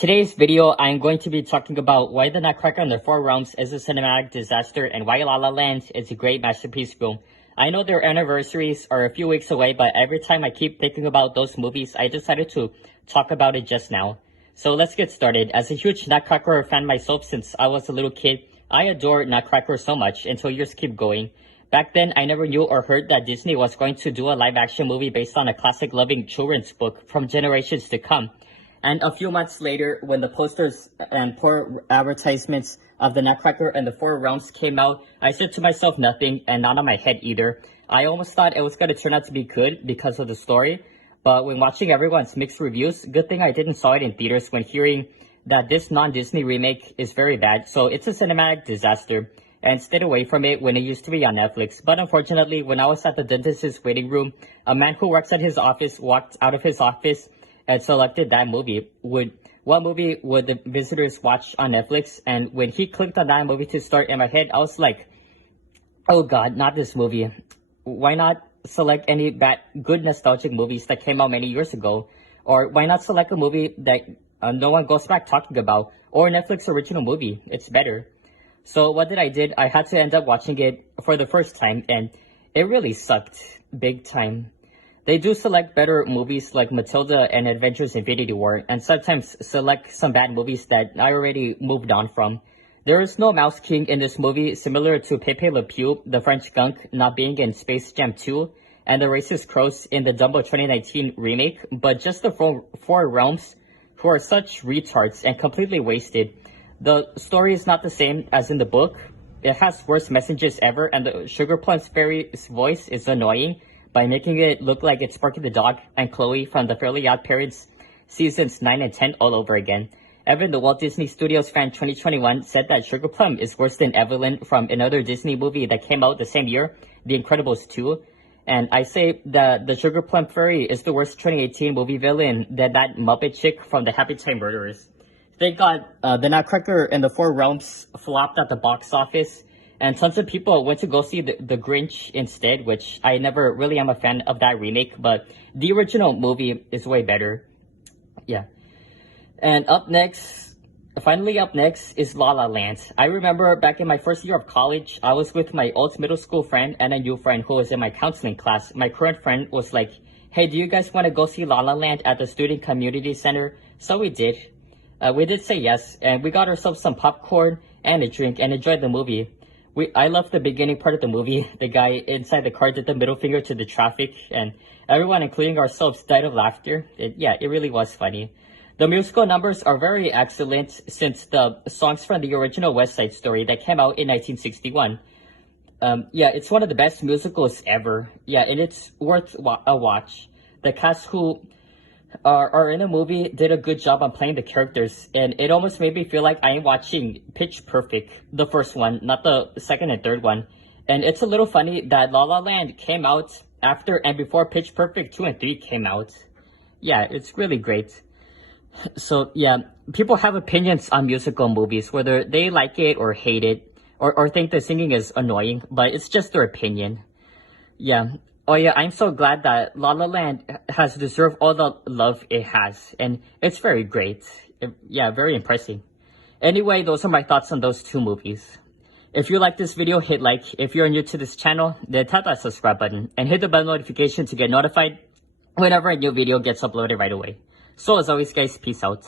Today's video, I'm going to be talking about why The Nutcracker and the Four Realms is a cinematic disaster and why La La Land is a great masterpiece film. I know their anniversaries are a few weeks away, but every time I keep thinking about those movies, I decided to talk about it just now. So let's get started. As a huge Nutcracker fan myself since I was a little kid, I adore Nutcracker so much until years keep going. Back then, I never knew or heard that Disney was going to do a live-action movie based on a classic loving children's book from generations to come. And a few months later, when the posters and poor advertisements of The Nutcracker and the Four Realms came out, I said to myself nothing, and not on my head either. I almost thought it was going to turn out to be good because of the story, but when watching everyone's mixed reviews, good thing I didn't saw it in theaters when hearing that this non-Disney remake is very bad, so it's a cinematic disaster, and stayed away from it when it used to be on Netflix. But unfortunately, when I was at the dentist's waiting room, a man who works at his office walked out of his office and selected that movie. What movie would the visitors watch on Netflix? And when he clicked on that movie to start in my head, I was like, oh god, not this movie. Why not select any good nostalgic movies that came out many years ago? Or why not select a movie that no one goes back talking about? Or a Netflix original movie? It's better. So what did I did? I had to end up watching it for the first time, and it really sucked big time. They do select better movies like Matilda and Adventures Infinity War, and sometimes select some bad movies that I already moved on from. There is no Mouse King in this movie, similar to Pepe Le Pew, the French gunk, not being in Space Jam 2, and the racist crows in the Dumbo 2019 remake, but just the Four Realms, who are such retards and completely wasted. The story is not the same as in the book. It has worst messages ever, and the Sugar Plum Fairy's voice is annoying by making it look like it's Sparky the Dog and Chloe from the Fairly Odd Parents seasons 9 and 10 all over again. Even the Walt Disney Studios fan 2021 said that Sugar Plum is worse than Evelyn from another Disney movie that came out the same year, The Incredibles 2. And I say that the Sugar Plum Fairy is the worst 2018 movie villain than that Muppet chick from the Happy Time Murderers. Thank God The Nutcracker and the Four Realms flopped at the box office, and tons of people went to go see the Grinch instead, which I never really am a fan of that remake, but the original movie is way better. Yeah. And finally up next is La La Land. I remember back in my first year of college, I was with my old middle school friend and a new friend who was in my counseling class. My current friend was like, hey, do you guys want to go see La La Land at the Student Community Center? So we did. We did say yes, and we got ourselves some popcorn and a drink and enjoyed the movie. I loved the beginning part of the movie. The guy inside the car did the middle finger to the traffic, and everyone, including ourselves, died of laughter. It really was funny. The musical numbers are very excellent since the songs from the original West Side Story that came out in 1961. It's one of the best musicals ever. Yeah, and it's worth a watch. The cast who are in the movie did a good job on playing the characters, and it almost made me feel like I am watching Pitch Perfect, the first one, not the second and third one. And it's a little funny that La La Land came out after and before Pitch Perfect 2 and 3 came out. Yeah, it's really great. So yeah, people have opinions on musical movies, whether they like it or hate it, or think the singing is annoying, but it's just their opinion. Yeah. Oh yeah, I'm so glad that La La Land has deserved all the love it has, and it's very great. Very impressive. Anyway, those are my thoughts on those two movies. If you like this video, hit like. If you're new to this channel, then tap that subscribe button and hit the bell notification to get notified whenever a new video gets uploaded right away. So as always guys, peace out.